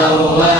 Salvador.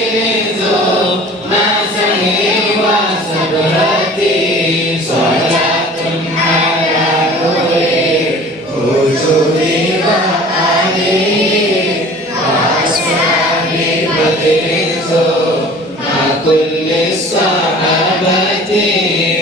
Jesus.